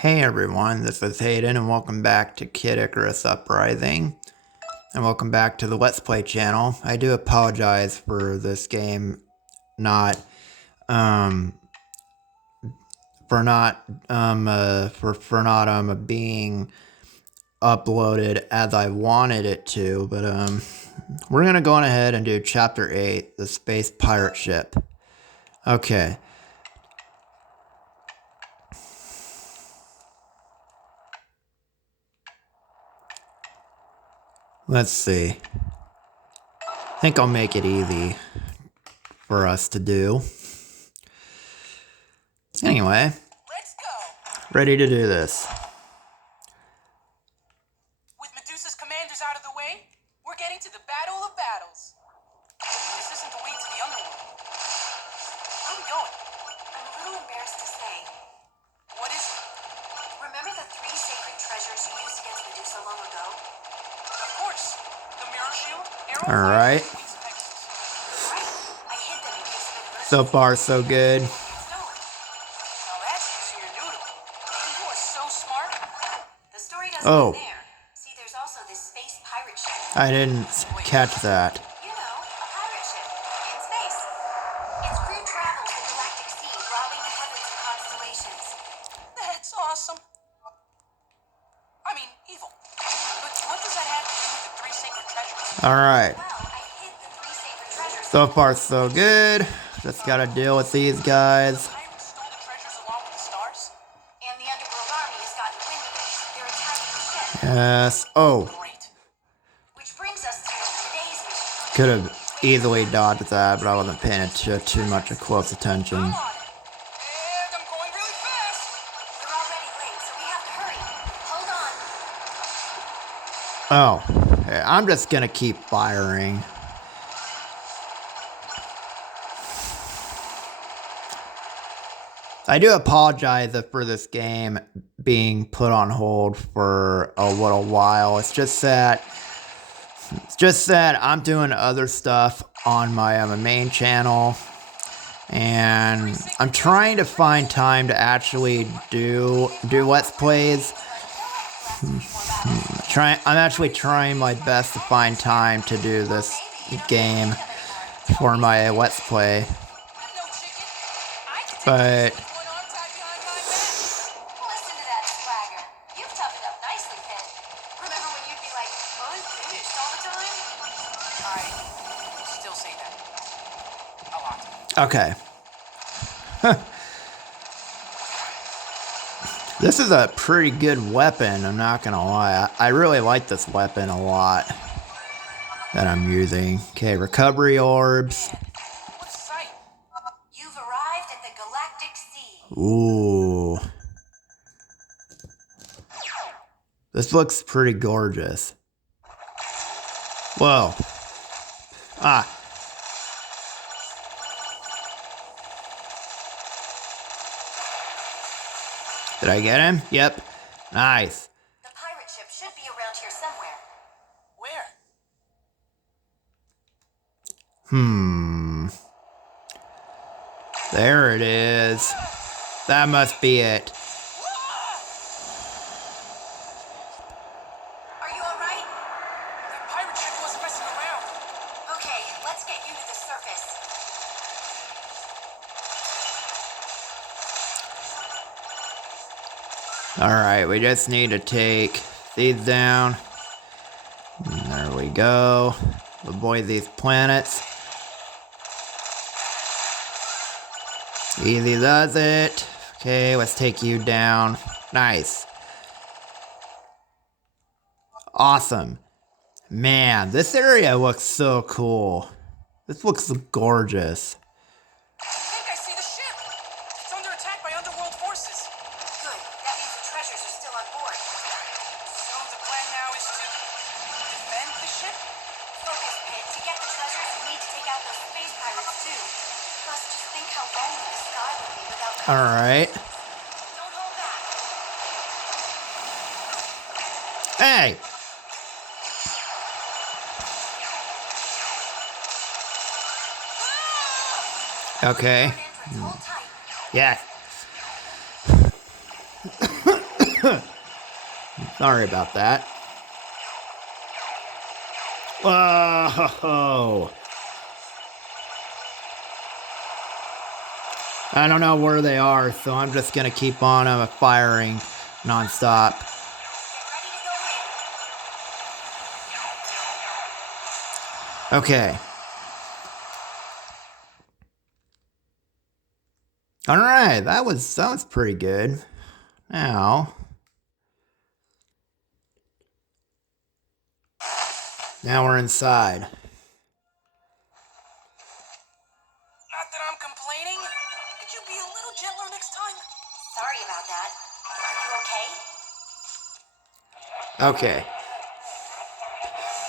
Hey everyone, this is Hayden and welcome back to Icarus Uprising. And welcome back to the Let's Play channel. I do apologize for this game not for not being uploaded as I wanted it to, but we're gonna go on ahead and do chapter 8, the space pirate ship. Okay. Let's see. I think I'll make it easy for us to do. Anyway, let's go. Ready to do this. With Medusa's commanders out of the way, we're getting to the battle of battles. This isn't the way to the underworld. Where are we going? I'm a little embarrassed to say. What is it? Remember the 3 sacred treasures you used against Medusa long ago? Of course. The mirror shield, arrow All right. and wings of Pegasus. Right. I hid them in case of adversity. So far, so good. Now that's using your noodle. You are so smart. The story doesn't Oh. end there. See, there's also this space pirate ship. I didn't catch that. You know, a pirate ship in space. Its crew travels the galactic sea, robbing the heavens of constellations. That's awesome. I mean, evil. But what does that have to do with the 3 sacred treasures? All right. Well, I hid the 3 sacred treasures. So far, so good. Just gotta deal with these guys. Pirates stole the treasures along with the stars? And the underworld army has gotten wind of it. They're attacking the ship. Yes. Oh, Great. Which brings us to today's mission. could have easily dodged that, but I wasn't paying too much of close attention. I'm on it. And I'm going really fast. We're already late, so we have to hurry. Hold on. Oh, okay, I'm just gonna keep firing. I do apologize for this game being put on hold for a little while. It's just that I'm doing other stuff on my main channel, and I'm trying to find time to actually do Let's Plays. I'm actually trying my best to find time to do this game for my Let's Play, I'm no chicken. I can take but one arm tied behind my back. Listen to that swagger. You've toughened up nicely, kid. Remember when you'd be like, I'm finished all the time? I still say that. A lot. okay. This is a pretty good weapon, I'm not gonna lie. I really like this weapon a lot that I'm using. Okay, recovery orbs. What sight? You've arrived at the galactic sea. Ooh. This looks pretty gorgeous. Whoa. Ah. Did I get him? Yep. Nice. The pirate ship should be around here somewhere. Where? There it is. That must be it. Are you alright? That pirate ship wasn't messing around. Okay, let's get you to the surface. Alright, we just need to take these down. And there we go. Avoid these planets. Easy does it. Okay, let's take you down. Nice. Awesome. Man, this area looks so cool. This looks gorgeous. I think I see the ship. It's under attack by underworld forces. Good. That means the treasures are still on board. So the plan now is to defend the ship? Focus, Pit. To get the treasures, you need to take out those space pirates, too. Plus, just think how lonely the sky would be without them. Alright. Don't hold back. Hey! Okay. Hold tight. Yeah. Sorry about that. Whoa! I don't know where they are, so I'm just gonna keep on firing nonstop. Get ready to go in. Okay. All right, that was pretty good. Now we're inside. Not that I'm complaining. Could you be a little gentler next time? Sorry about that. Are you okay? Okay.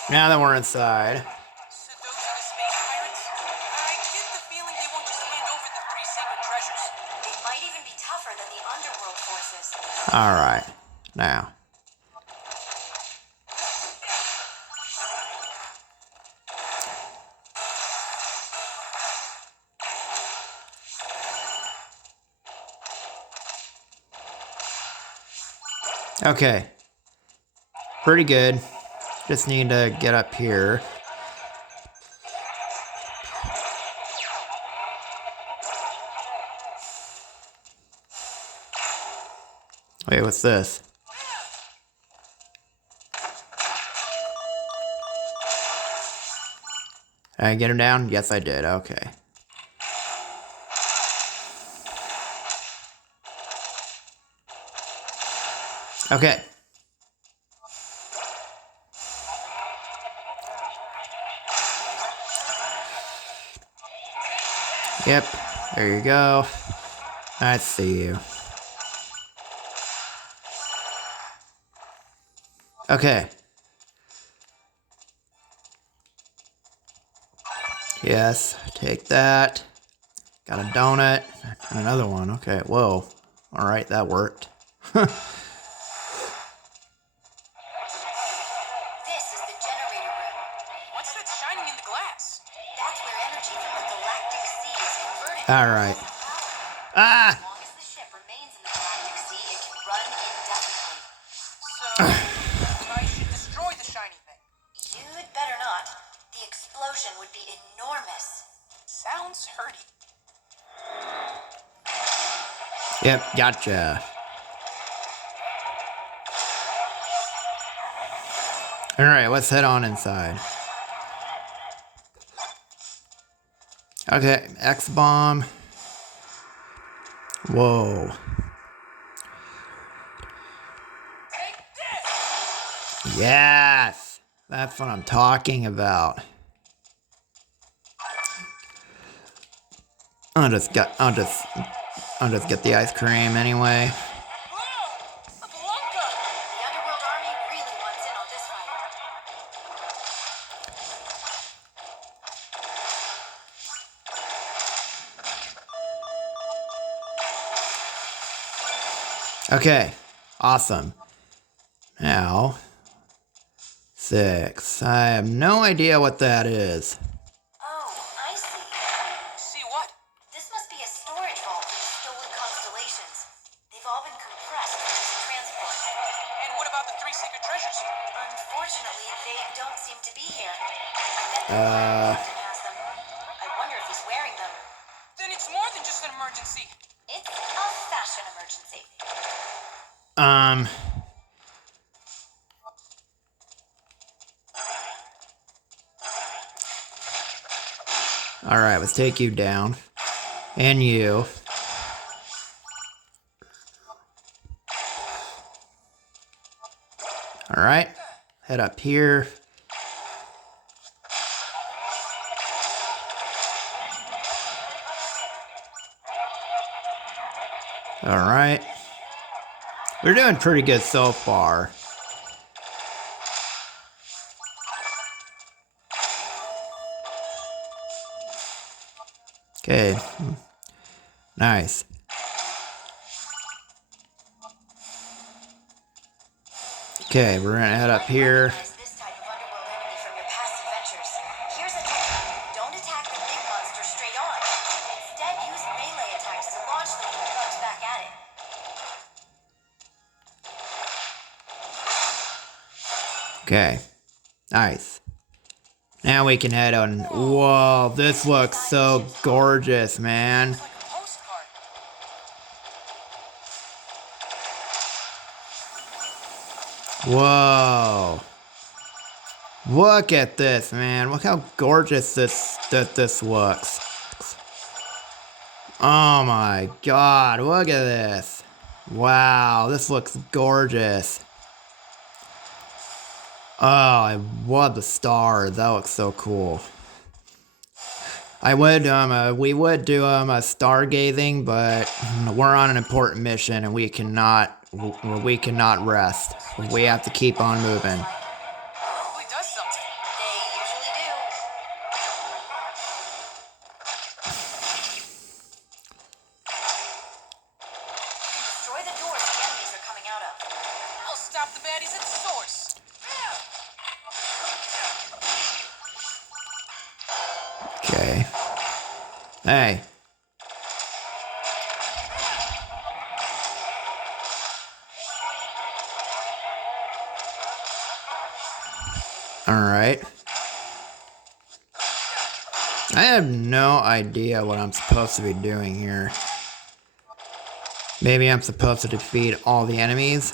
Now that we're inside. So those are the space pirates? I get the feeling they won't just hand over the 3 sacred treasures. They might even be tougher than the underworld forces. All right. Now. Okay. Pretty good. Just need to get up here. Wait, what's this? Did I get him down? Yes, I did. Okay. Okay. Yep. There you go. I see you. Okay. Yes, take that. Got a donut. And another one. Okay, whoa. Alright, that worked. This is the generator room. What's that shining in the glass? That's where energy from the galactic sea is converted. Alright. As power. Ah! As long as the ship remains in the galactic sea, it can run indefinitely. So, I should destroy the shiny thing. You'd better not. The explosion would be enormous. Sounds hurty. Yep, gotcha. Alright, let's head on inside. Okay, X-bomb. Whoa. Take this! Yes! That's what I'm talking about. I'll just get the ice cream anyway. Whoa! A Blanca! The underworld army really wants in on this fight. Okay, awesome. Now, 6. I have no idea what that is. Oh, I see. See what? This must be a storage vault with stolen constellations. They've all been compressed for this transport. And what about the 3 sacred treasures? Unfortunately, they don't seem to be here. I bet the captain has them. I wonder if he's wearing them. Then it's more than just an emergency. It's a fashion emergency. Alright, let's take you down. And you. Alright, head up here. Alright. We're doing pretty good so far. Okay. Nice. Okay, we're gonna head up here. Recognize this type of underworld enemy from your past adventures. Here's a tip. Don't attack the big monster straight on. Instead, use melee attacks to launch them and punch back at it. Okay. Nice. Now we can head on. Whoa, this looks so gorgeous, man. It's like a postcard. Whoa. Look at this, man. Look how gorgeous this looks. Oh my god, look at this. Wow, this looks gorgeous. Oh, I love the stars. That looks so cool. I would, we would do, a stargazing, but we're on an important mission and we cannot rest. We have to keep on moving. Probably does something. They usually do. You can destroy the doors the enemies are coming out of. I'll stop the baddies at the source. Okay. Hey. Alright. I have no idea what I'm supposed to be doing here. Maybe I'm supposed to defeat all the enemies?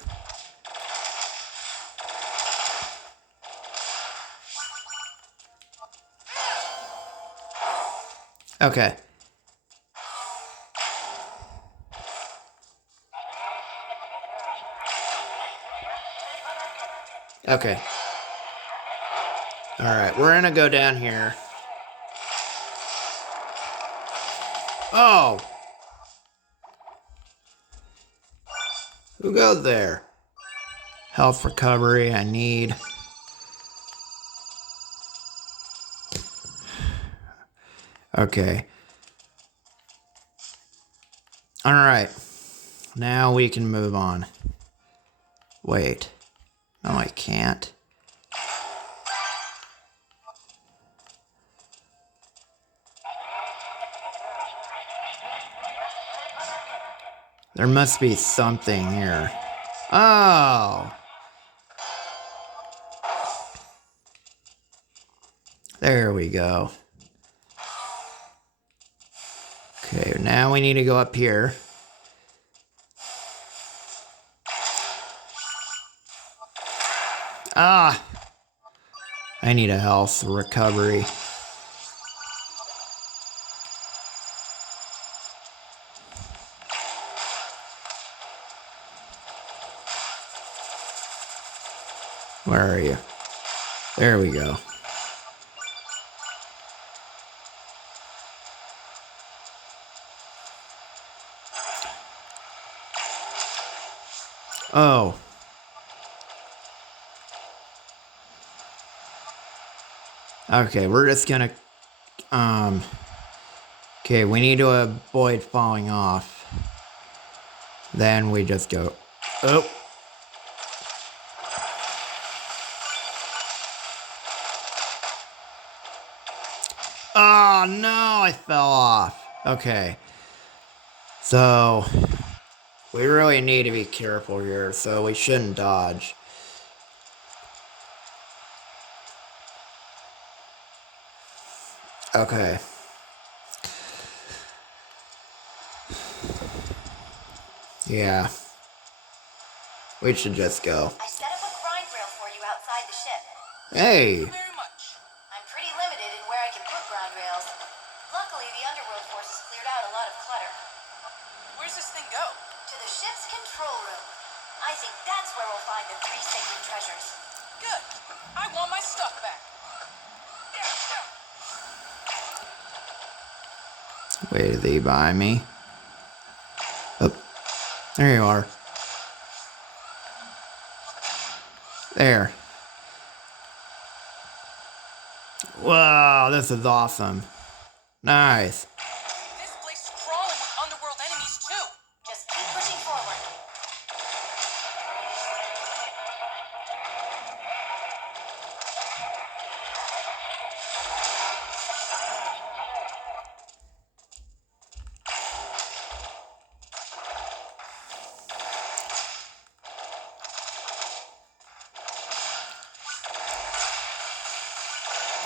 Okay. Okay. Alright, we're gonna go down here. Oh! Who goes there? Health recovery, I need. Okay. Alright. Now we can move on. Wait. No, I can't. There must be something here. Oh! There we go. Okay, now we need to go up here. Ah! I need a health recovery. Where are you? There we go. Oh. Okay, we're just gonna, okay, we need to avoid falling off. Then we just go, oh. Oh, no, I fell off. Okay. So, we really need to be careful here, so we shouldn't dodge. Okay. Yeah. We should just go. I set up a grind rail for you outside the ship. Hey! Thank you very much. I'm pretty limited in where I can put grind rails. Luckily, the underworld forces cleared out a lot of clutter. Where's this thing go? To the ship's control room. I think that's where we'll find the 3 sacred treasures. Good. I want my stuff back. Wait, are they by me? Oh, there you are. There. Wow, this is awesome. Nice. This place is crawling with underworld enemies too. Just keep pushing forward.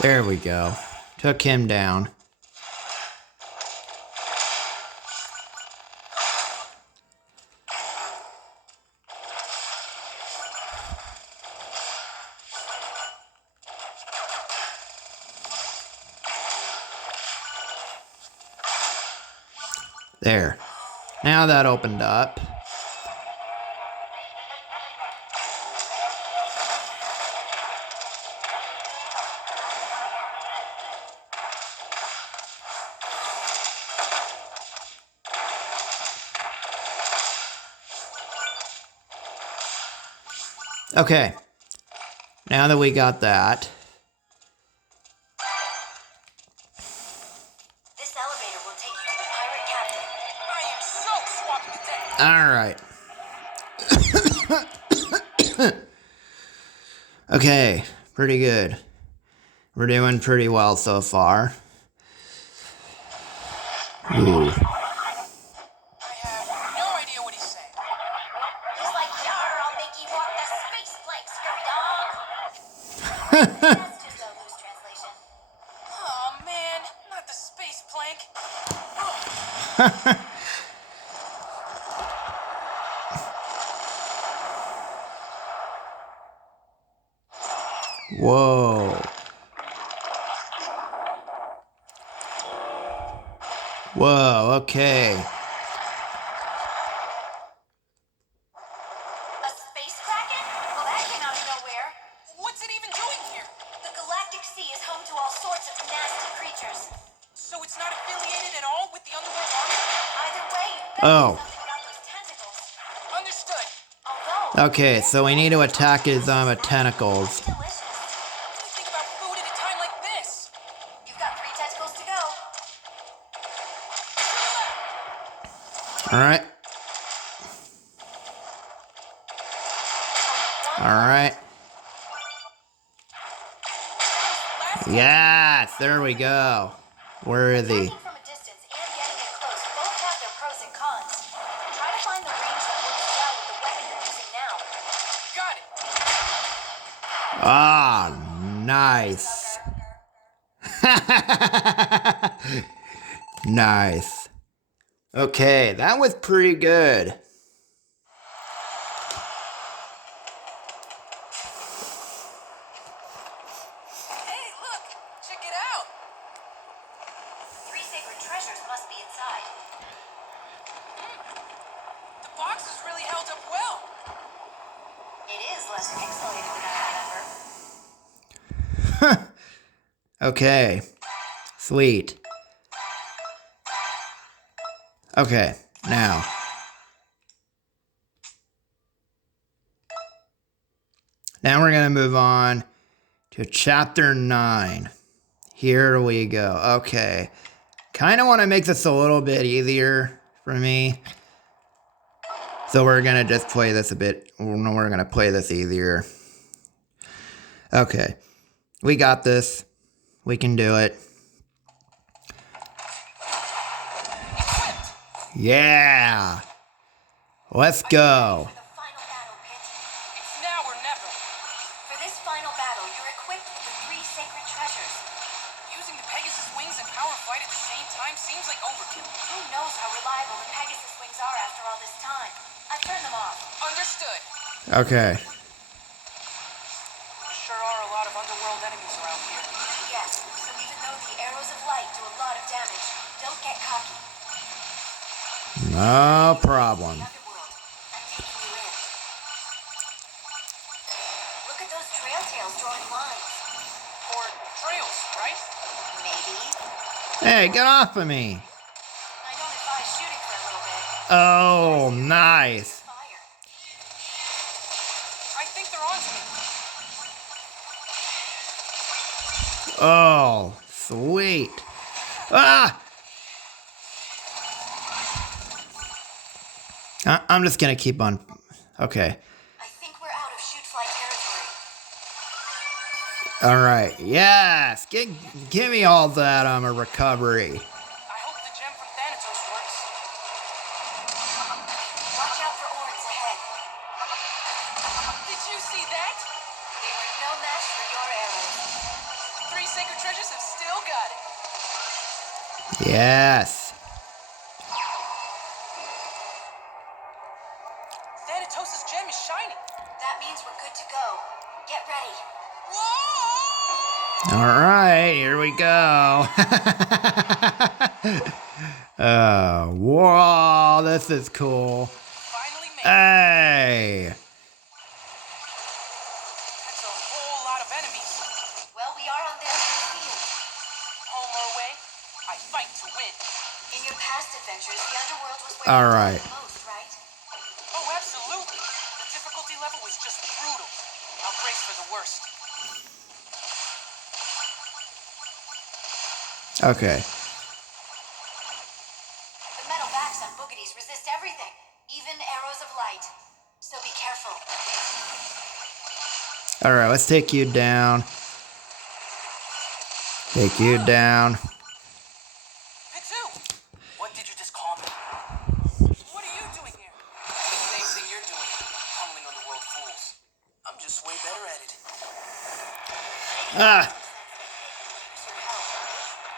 There we go. Took him down. There. Now that opened up. Okay. Now that we got that. This elevator will take you to the pirate captain. I am so swapping the deck. Alright. Okay. Pretty good. We're doing pretty well so far. Ooh. I have no idea what he's saying. He's like, "Yar, I'll make you walk the space plank, scurvy dog." That's just a loose translation. Oh man, not the space plank. Whoa. Whoa, okay. A space kraken? Well, that came out of nowhere. What's it even doing here? The galactic sea is home to all sorts of nasty creatures. So it's not affiliated at all with the underworld army? Either way, you better Oh. do something about those tentacles. Understood. Although, Okay, so we need to attack his tentacles. delicious. What do you think about food at a time like this? You've got 3 tentacles to go. Alright. Alright. Yes, there we go. Where is he? Attacking from a distance and getting in close both have their pros and cons. Try to find the range that works well with the weapon you're using now. Got it. Ah, nice. Nice. Okay, that was pretty good. Hey, look! Check it out! 3 sacred treasures must be inside. The box is really held up well. It is less pixelated than I remember. Okay. Sweet. Okay, now. Now we're going to move on to chapter 9. Here we go. Okay. Kind of want to make this a little bit easier for me. So we're going to just play this a bit. We're going to play this easier. Okay. We got this. We can do it. Yeah. Let's go. The final battle pit. It's now or never. For this final battle, you're equipped with the 3 sacred treasures. Using the Pegasus wings and power flight at the same time seems like overkill. Who knows how reliable the Pegasus wings are after all this time? I've turned them off. Understood. Okay. Sure are a lot of underworld enemies around here. Yes, so even though the arrows of light do a lot of damage, don't get cocky. No problem. The underworld. I'm taking you in. Look at those trail tails drawing lines. Or trails, right? Maybe. Hey, get off of me. I don't advise shooting for a little bit. Oh, nice. Fire. I think they're onto me. Oh, sweet. Ah! I'm just gonna keep on. Okay. I think we're out of shoot fly territory. All right. Yes. Give me all that. A recovery. I hope the gem from Thanatos works. Watch out for orbs ahead. Did you see that? They were no match for your arrows. 3 three sacred treasures have still got it. Yes. Thanatos' gem is shining. That means we're good to go. Get ready. Whoa! All right, here we go. Oh, whoa, this is cool. Finally made it. Hey. That's a whole lot of enemies. Well, we are on their field. Home or away, I fight to win. In your past adventures, the underworld was where All you right. died the most, right? Oh, absolutely. The difficulty level was just brutal. I'll brace for the worst. Okay. The metal backs on boogeties resist everything, even arrows of light. So be careful. All right, let's take you down. Take you down. Pitu! What did you just call me? What are you doing here? The same thing you're doing, humbling underworld fools. I'm just way better at it. Ah, So how?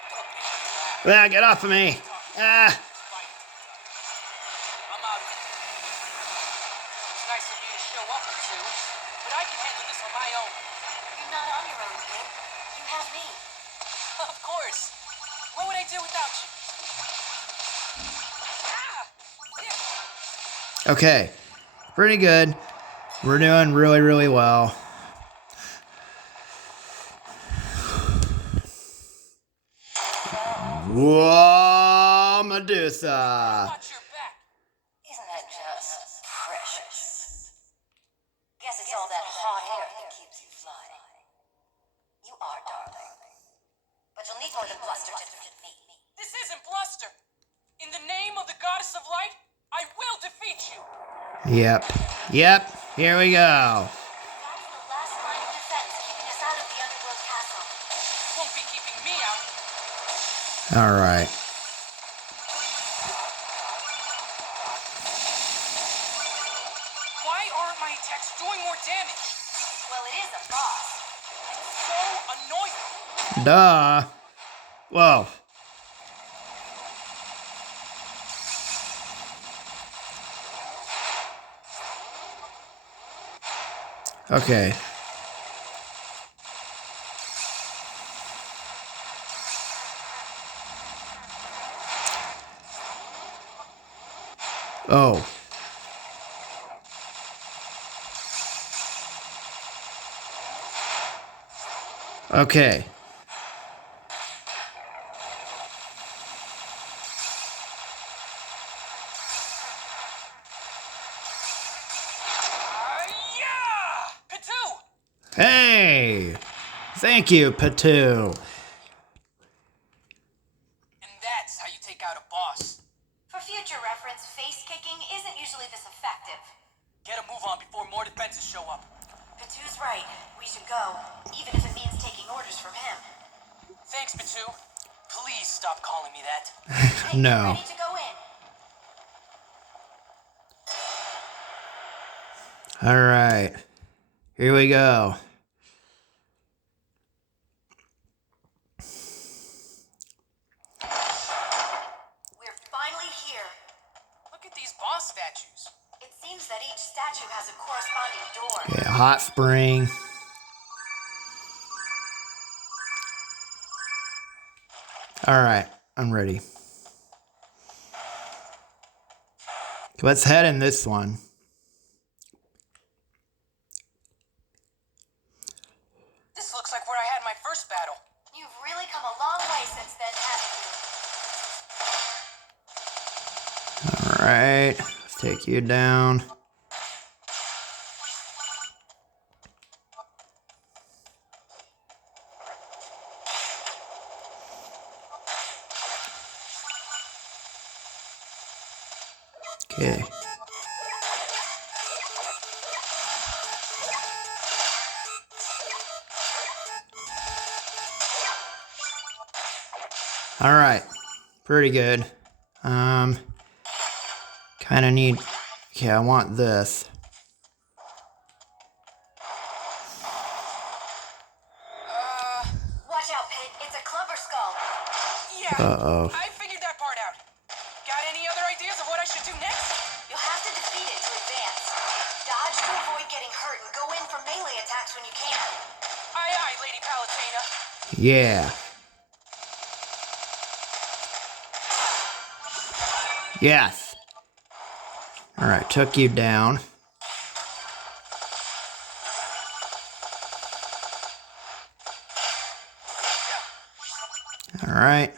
Don't make me laugh. get off of me. Ah. I'm out of here. It's nice of you to show up or two, but I can handle this on my own. You're not on your own, kid. You have me. Of course. What would I do without you? Ah! Yeah. Okay. Pretty good. We're doing really, really well. Whoa, Medusa. Watch your back. Isn't that just precious? Guess it's all that hot air that keeps you flying. You are, darling. But you'll need more than bluster to defeat me. This isn't bluster. In the name of the goddess of light, I will defeat you. Yep. Yep. Here we go. That's the last line of defense keeping us out of the underworld castle. Won't be keeping me out. All right. Why aren't my attacks doing more damage? Well, it is a boss. It's so annoying. Duh. Whoa. Okay. Oh. Okay. Yeah! Pitu! Hey. Thank you, Patu. And that's how you take out a boss. For future reference, face kicking isn't usually this effective. Get a move on before more defenses show up. Patu's right. We should go, even if it means taking orders from him. Thanks, Pitu. Please stop calling me that. Hey, No. ready to go in. All right. Here we go. We're finally here. Look at these boss statues. It seems that each statue has a corresponding door. Okay, hot spring. All right, I'm ready. Let's head in this one. This looks like where I had my first battle. You've really come a long way since then, haven't you? All right, let's take you down. Okay. All right, pretty good. Kind of need. Okay, I want this. Watch Uh-oh. I figured that part out. Got any other ideas of what I should do next? You'll have to defeat it to advance. Dodge to avoid getting hurt and go in for melee attacks when you can. Aye, aye, Lady Palutena. Yeah. Yes. Alright, took you down. Alright.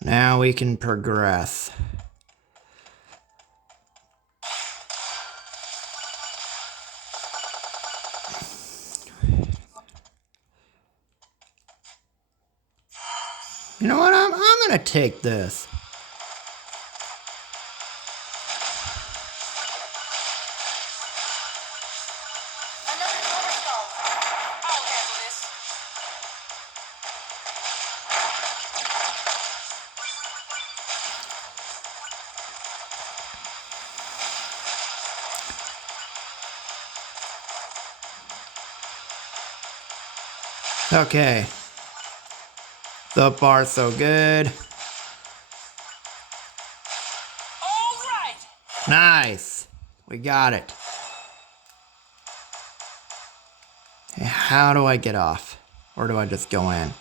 Now we can progress. You know what? I'm gonna take this. Another Clover Skull. I'll handle this. Okay. So far, so good. All right. Nice. We got it. Hey, how do I get off? Or do I just go in?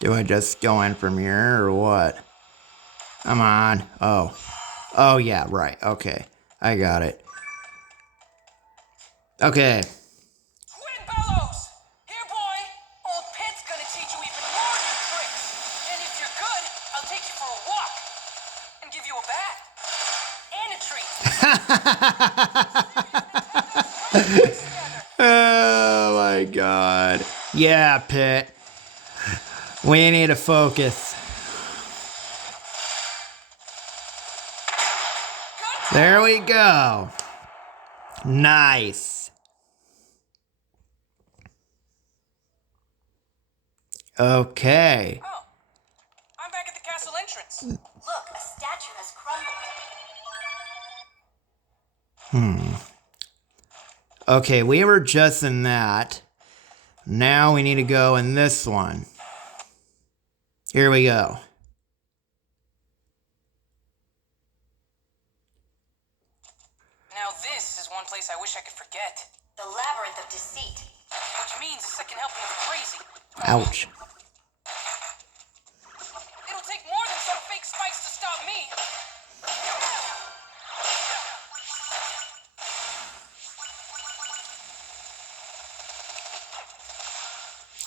Do I just go in from here or what? Come on. Oh. Oh, yeah, right. Okay. I got it. Okay. Twin Bellows! Here, boy! Old Pit's gonna teach you even more new tricks. And if you're good, I'll take you for a walk. And give you a bath. And a treat. Oh my god. Yeah, Pit. We need to focus. There we go. Nice. Okay. Oh, I'm back at the castle entrance. Look, a statue has crumbled. Okay, we were just in that. Now we need to go in this one. Here we go. Now this is one place I wish I could forget. The Labyrinth of Deceit. Which means a second helping of crazy. Ouch. It'll take more than some fake spikes to stop me.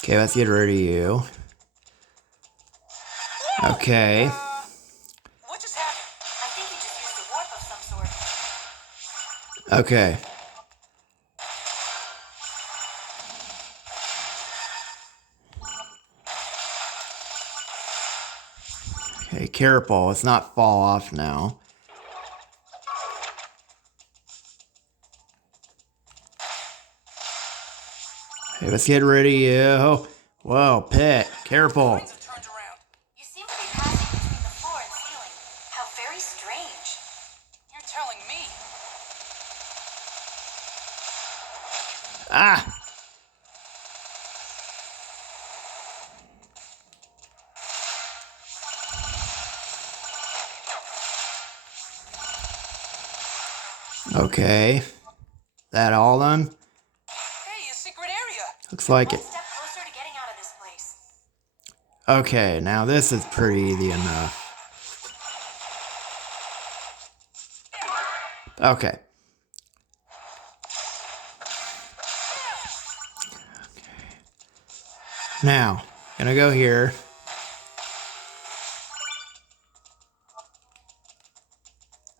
Okay, let's get rid of you. Okay. What just happened? I think you just used a warp of some sort. Okay. Okay, careful. Let's not fall off now. Okay, let's get rid of you. Whoa, Pit. Careful. Things have turned around. You seem to be passing between the floor and ceiling. How very strange. You're telling me. Ah! Okay. That all of them? Hey, a secret area. Looks like it. One step closer to getting out of this place. Okay, now this is pretty easy enough. Okay. Now, gonna go here.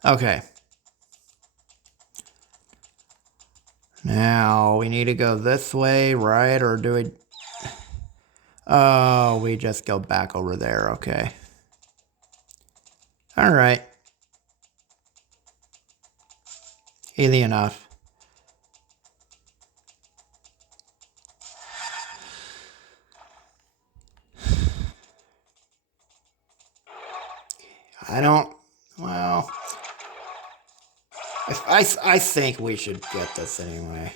Okay. Now, we need to go this way, right? Or do we... Oh, we just go back over there. Okay. Alright. Easy enough. I don't. Well, I think we should get this anyway.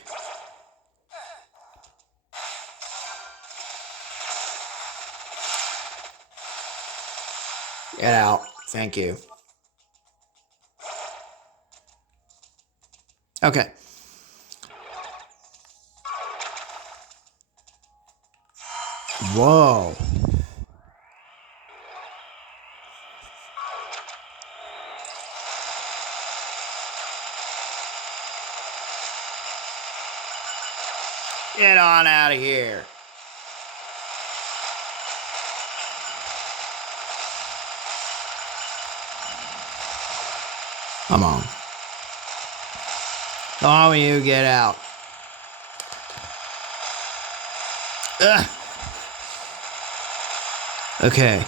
Get out. Thank you. Okay. Whoa. Get on out of here. Come on. Come on, you get out. Ugh. Okay.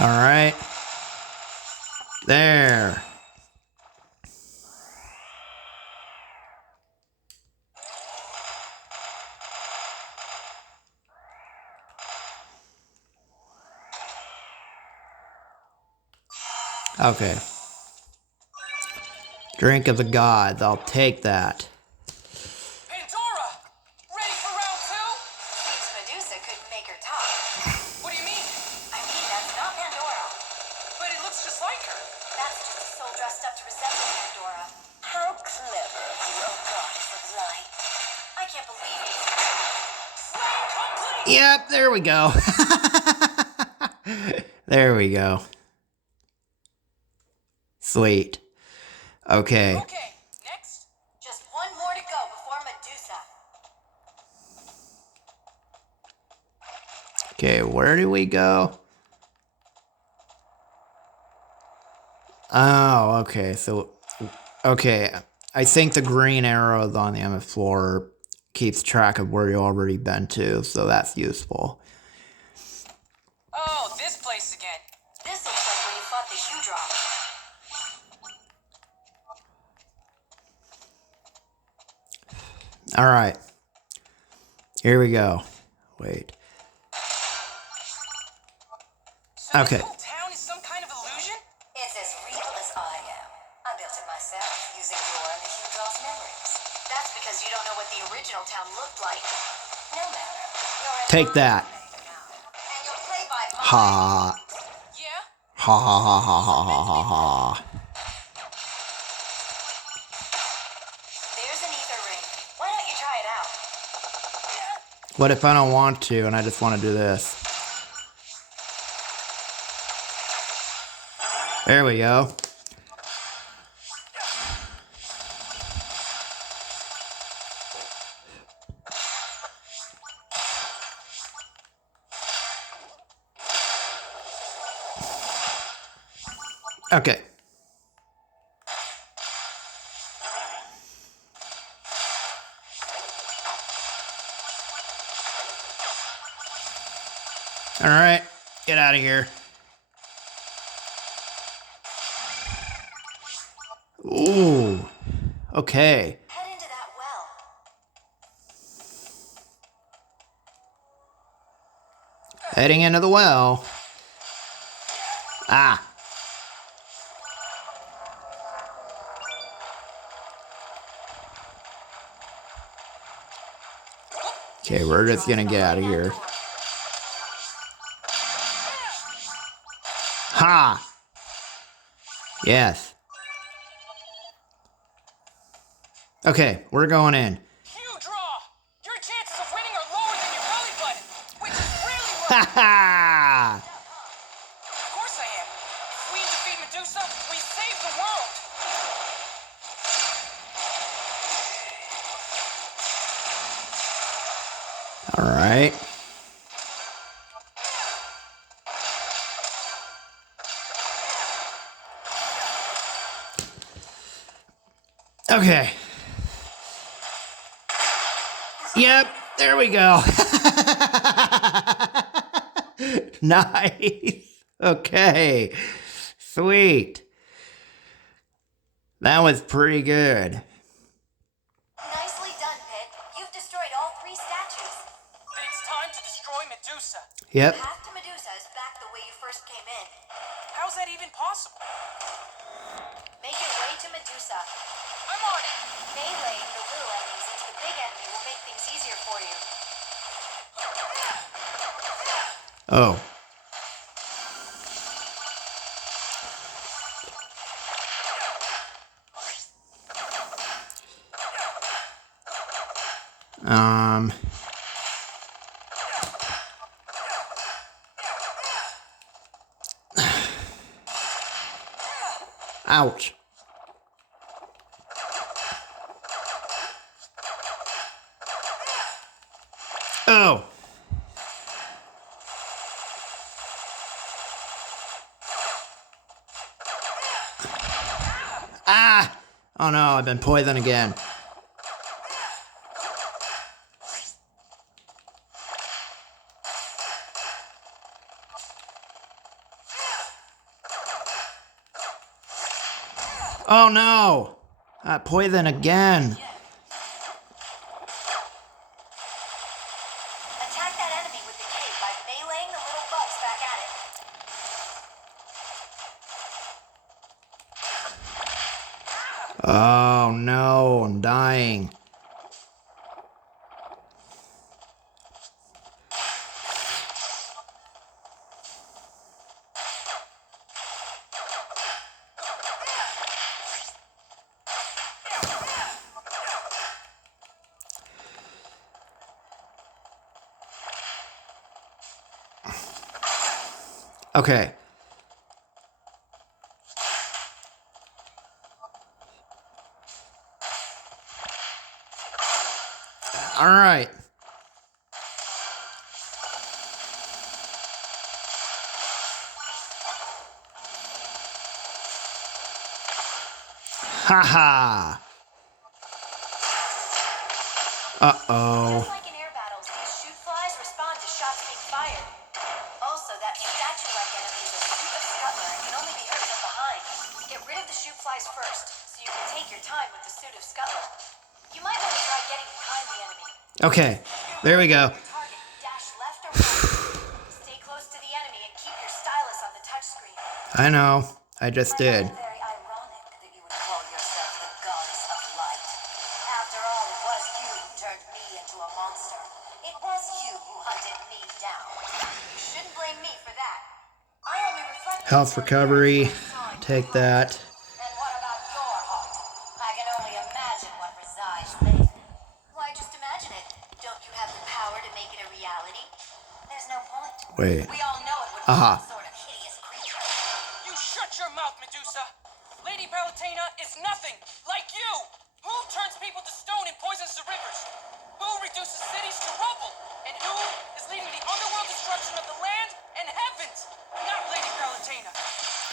All right. There. Okay. Drink of the gods. I'll take that. Pandora! Ready for round two? Seems Medusa couldn't make her talk. What do you mean? I mean, that's not Pandora. But it looks just like her. That's just a soul dressed up to resemble Pandora. How clever of you, oh goddess of light. I can't believe it. Round complete! Yep, there we go. There we go. Sweet. Okay. Okay, next. Just one more to go before Medusa. Okay, where do we go? Oh, okay. So, okay. I think the green arrows on the floor keeps track of where you already been to, so that's useful. Oh, this place again. This looks like when you fought the Hue Drop. All right. Here we go. Wait. So Okay. this whole town is some kind of illusion? It's as real as I am. I built it myself using your and the Hue Draw's memories. That's because you don't know what the original town looked like. No matter. You're in Take my that. domain now, and you'll play by my Ha. Yeah? Ha ha ha ha ha ha ha ha. There's an ether ring. Why don't you try it out? What if I don't want to and I just want to do this? There we go. Okay. All right, get out of here. Ooh, okay. Head into that well. Heading into the well. Ah. Okay, we're just gonna get out of here. Ha! Yes. Okay, we're going in. Hue Draw! Your chances of winning are lower than your belly button, which is really low. Ha ha! Of course I am. If we defeat Medusa, we save the world. All right. Okay. Yep, there we go. Nice. Okay. Sweet. That was pretty good. Nicely done, Pit. You've destroyed all 3 statues. Then it's time to destroy Medusa. Yep. Path to Medusa is back the way you first came in. How's that even possible? Make your way to Medusa. I'm on it. Meleeing the little enemies into the big enemy will make things easier for you. Oh. Ouch. Oh. Ah! Oh no, I've been poisoned again. Oh no! Poison again. Attack that enemy with the cape by meleeing the little bugs back at it. Oh no, I'm dying. Okay. All right. Haha. Uh-oh. Just like in air battles, these shoot flies respond to shots being fired. Also, that statue-like enemy is a suit of scuttler and can only be hurt from behind. Get rid of the shoot flies first, so you can take your time with the suit of scuttler. You might want to try getting behind the enemy. Okay. There we go. Your target, dash left or right. Stay close to the enemy and keep your stylus on the touchscreen. I know. I just I did. find it very ironic that you would call yourself the goddess of light. After all, it was you who turned me into a monster. It was you who hunted me down. You shouldn't blame me for that. I only reflected Health on recovery. what I saw in your Take heart. that. And what about your heart? I can only imagine what resides there. Why just imagine it? Don't you have the power to make it a reality? There's no point. Wait. We all know it would be Aha. some sort of hideous creature. You shut your mouth, Medusa. Lady Palutena is nothing like you. Who turns people to stone and poisons the rivers? Who reduces cities to rubble? And who is leading the underworld destruction of the land and heavens? Not Lady Palutena.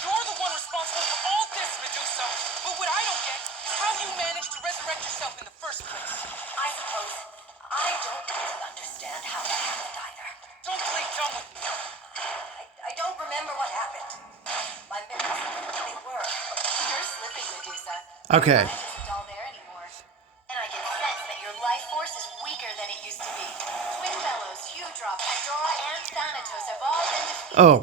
You're the one responsible for all this, Medusa. But what I don't get is how you managed to resurrect yourself in the first place. I suppose I don't really understand how that happened either. Don't play dumb with me. I don't remember what happened. My memories, they were. You're slipping, Medusa. Okay. Your mind isn't all there anymore. And I can sense that your life force is weaker than it used to be. Twin Bellows, Hewdrop, Pandora, and Thanatos have all been defeated. Oh.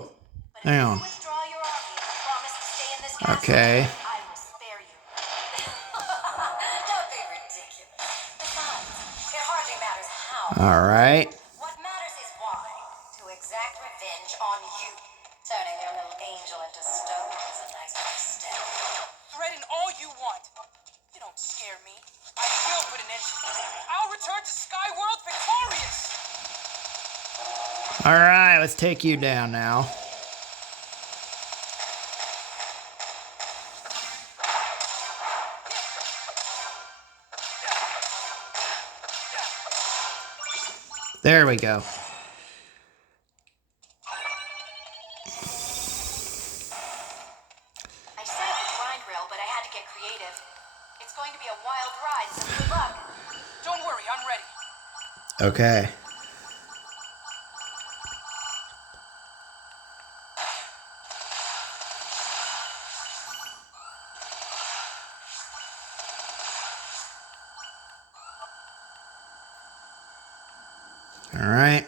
But if Hang you on. withdraw your army and promise to stay in this castle, Okay. I will spare you. Don't be ridiculous. Besides, it hardly matters how. All right. What matters is why. To exact revenge on you. Turning your little angel into stone is a nice first step. Threaten all you want. You don't scare me. I will put an end to it. I'll return to Skyworld victorious. All right. Let's take you down now. There we go. I set up the grind rail, but I had to get creative. It's going to be a wild ride, so good luck. Don't worry, I'm ready. Okay. All right.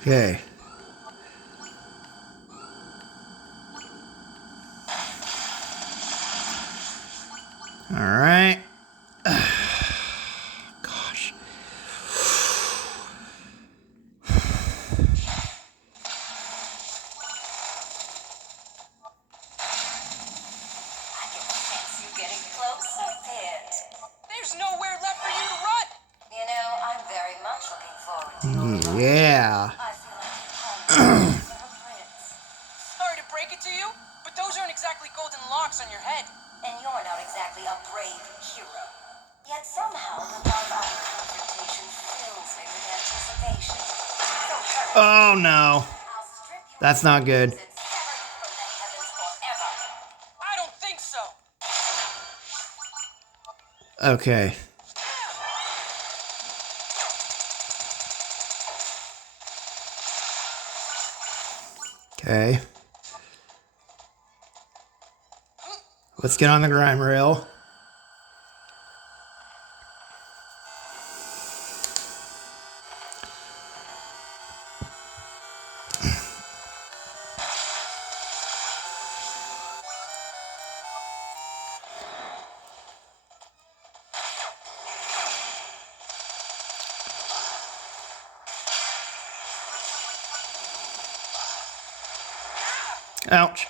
Okay. All right. Gosh. I can sense you getting closer, Pit. There's nowhere left for you to run! You know, I'm very much looking forward to your run. Yeah. I feel like you're calling for a prince. Sorry to break it to you, but those aren't exactly golden locks on your head. And you're not exactly a brave hero. Yet somehow the thought of our confrontation fills me with anticipation. So hurry. Oh no. I'll strip you That's of not your good. wings and sever you from the heavens forever. I don't think so. Okay. Okay. Let's get on the grind rail. Ouch.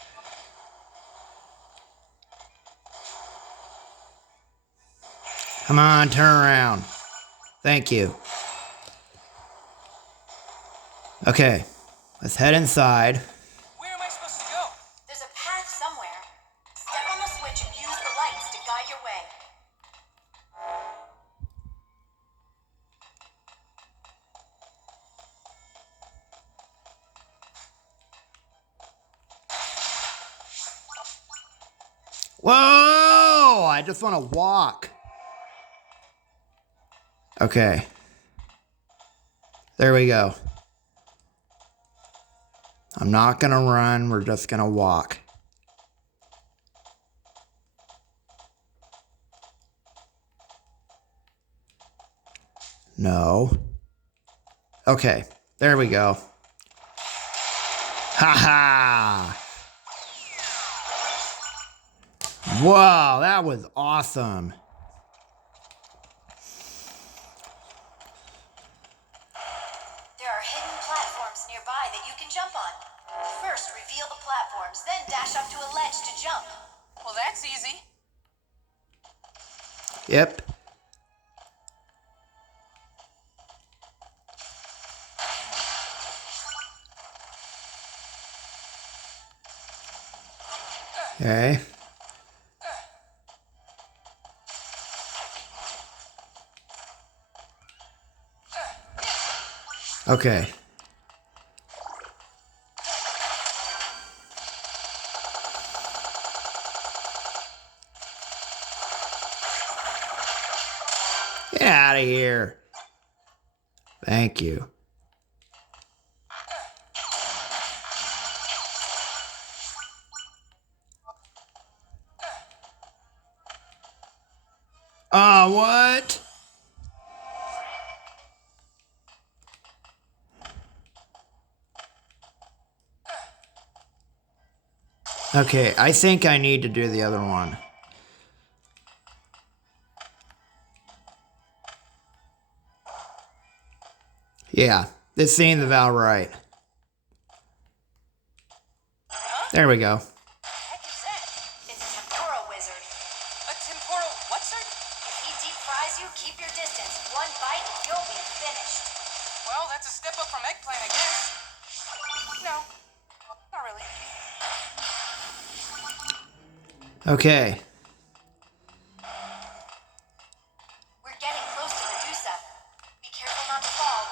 Come on, turn around. Thank you. Okay, let's head inside. Where am I supposed to go? There's a path somewhere. Step on the switch and use the lights to guide your way. Whoa! I just want to walk. Okay. There we go. I'm not gonna run, we're just gonna walk. No. Okay, there we go. Ha ha! Wow, that was awesome. There are hidden platforms nearby that you can jump on. First, reveal the platforms, then dash up to a ledge to jump. Well, that's easy. Yep. Okay. Okay. Get out of here. Thank you. Oh, what? Okay, I think I need to do the other one. Yeah, this seemed about right. There we go. What the heck is that? It's a temporal wizard. A temporal what's-it? If he deep fries you, keep your distance. One bite and you'll be finished. Well, that's a step up from eggplant, I guess. No, not really. Okay. We're getting close to Medusa. Be careful not to fall.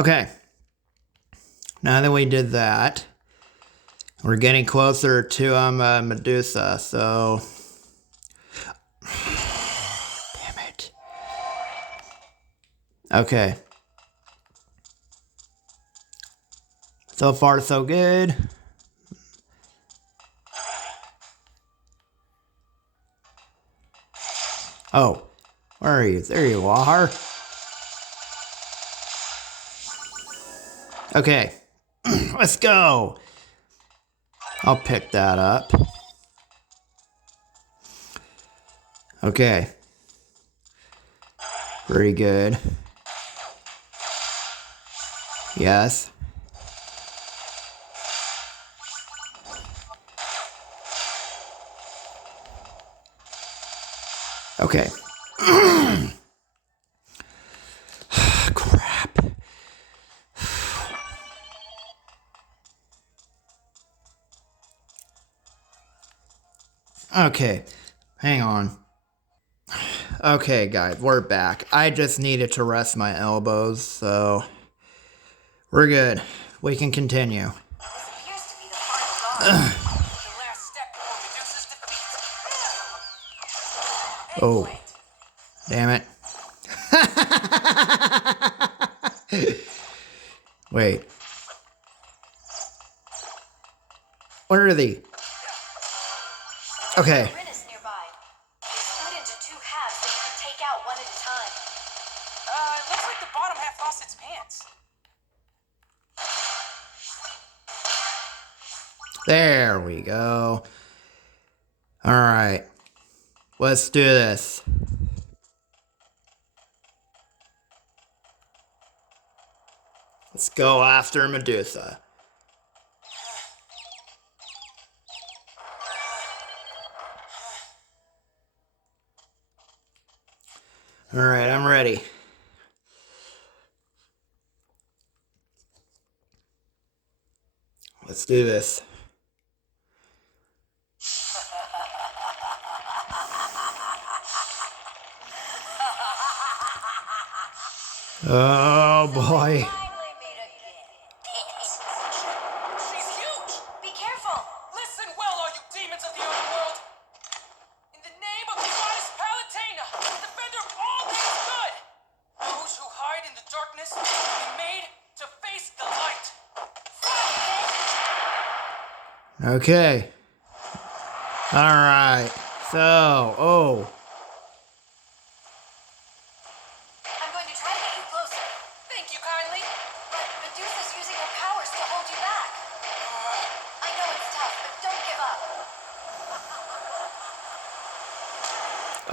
Okay. Now that we did that, we're getting closer to Medusa, so... Damn it. Okay. So far, so good. Oh, where are you? There you are. Okay, let's go. I'll pick that up. Okay. Pretty good. Yes. Okay. Crap. Okay, hang on. Okay, guys, we're back. I just needed to rest my elbows, so we're good. We can continue. This appears to be the final boss. The last step before Medusa's defeat. Oh, damn it. Wait. Where are they? Okay. Rinus nearby. They split into two halves that you can take out one at a time. It looks like the bottom half lost its pants. There we go. All right. Let's do this. Let's go after Medusa. All right, I'm ready. Let's do this. Oh boy. Finally meet again. She's huge! Be careful. Listen well, all you demons of the underworld! In the name of the goddess Palutena, defender of all that is good, those who hide in the darkness will be made to face the light. Okay. All right. So, oh. I'm going to try to get you closer. Thank you kindly. But Medusa's using her powers to hold you back. I know it's tough, but don't give up.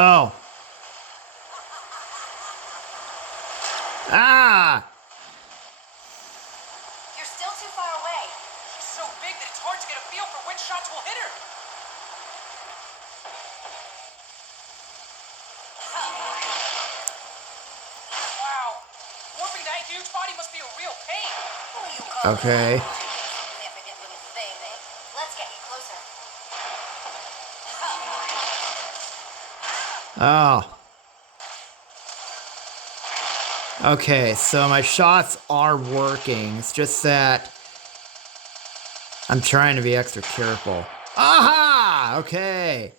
Oh. Ah! You're still too far away. She's so big that it's hard to get a feel for which shots will hit her. Wow. Warping that huge body must be a real pain. Who you call Okay. significant little thing? Let's get you closer. Oh. Okay, so my shots are working. It's just that I'm trying to be extra careful. Aha! Okay.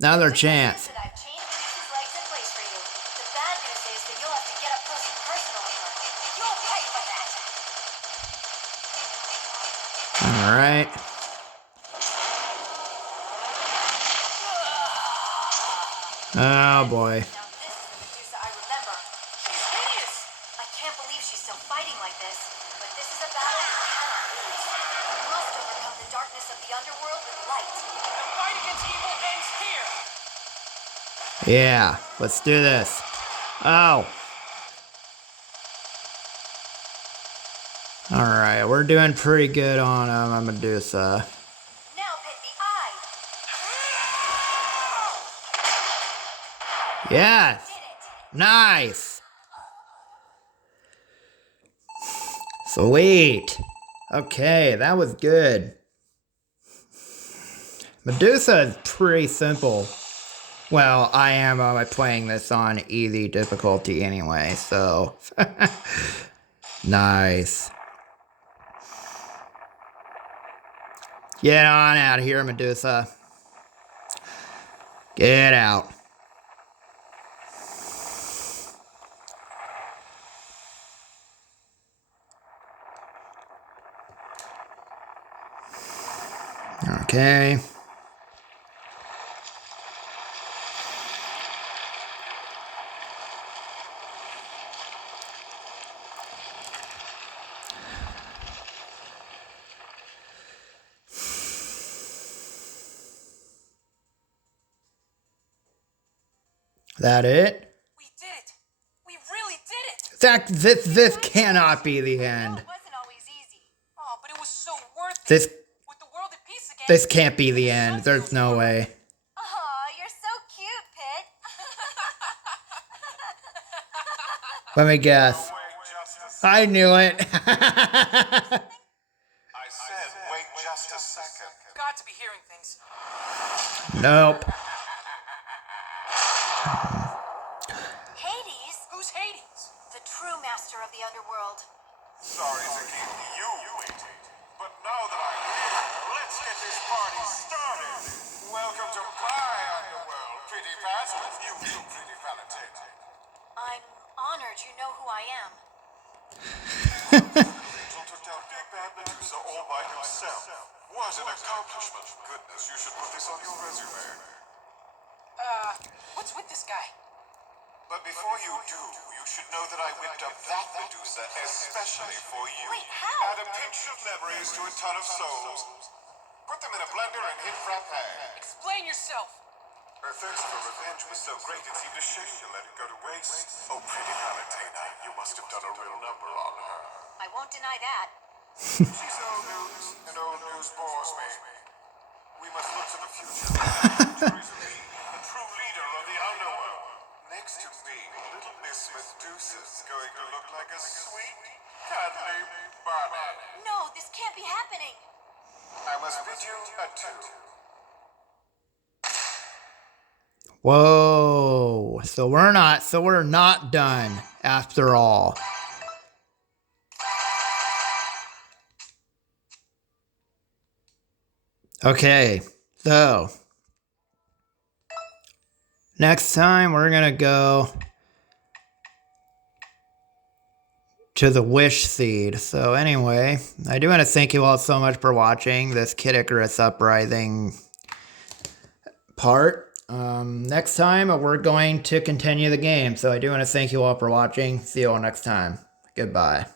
Another chance. That I've changed Medusa's legs in place for you. The bad news is that you'll have to get up close and personal with her. You'll pay for that. All right. Oh boy. Now this is the Medusa I remember. She's hideous. I can't believe she's still fighting like this. But this is a battle you cannot lose. You must overcome the darkness of the underworld with light. The fight against evil ends here. Yeah, let's do this. Oh. All right, we're doing pretty good on Medusa. Now pit the eye. Yes. Did it. Nice. Sweet. Okay, that was good. Medusa is pretty simple. Well, I am playing this on easy difficulty anyway, so. Nice. Get on out of here, Medusa. Get out. Okay. That it? We did it! We really did it! This cannot be the end. It wasn't always easy. Oh, but it was so worth it! This With the world at peace again... this can't be the end. There's no way. Aw, you're so cute, Pit. Let me guess. I knew it. I said, wait just a second. Got to be hearing things. Nope. Hades, Who's Hades? the true master of the underworld. Sorry to keep you waiting, but now that I'm here, let's get this party started. Welcome to my underworld, pretty fast. You too, pretty Valentina. I'm honored you know who I am. Angel took down Big Bad Medusa all by himself. What an accomplishment. Goodness, you should put this on your resume. What's with this guy? But before you do, you should know that I whipped up that Medusa especially for you. Wait, how? Add a pinch of memories to a ton of souls. Put them in a blender and hit frappe. Explain yourself! Her thirst for revenge was so great it seemed a shame to let it go to waste. Oh, pretty Valentina, you must have done a real number on her. I won't deny that. She's old news, and old news bores me. We must look to the future. There is me, the true leader of the underworld. Next to me, little Miss Medusa's going to look like a sweet, cuddly bunny. No, this can't be happening. I must bid you adieu. Whoa. So we're not done after all. Okay. So next time we're going to go to the Wish Seed. So anyway, I do want to thank you all so much for watching this Kid Icarus Uprising part. Next time we're going to continue the game. So I do want to thank you all for watching. See you all next time. Goodbye.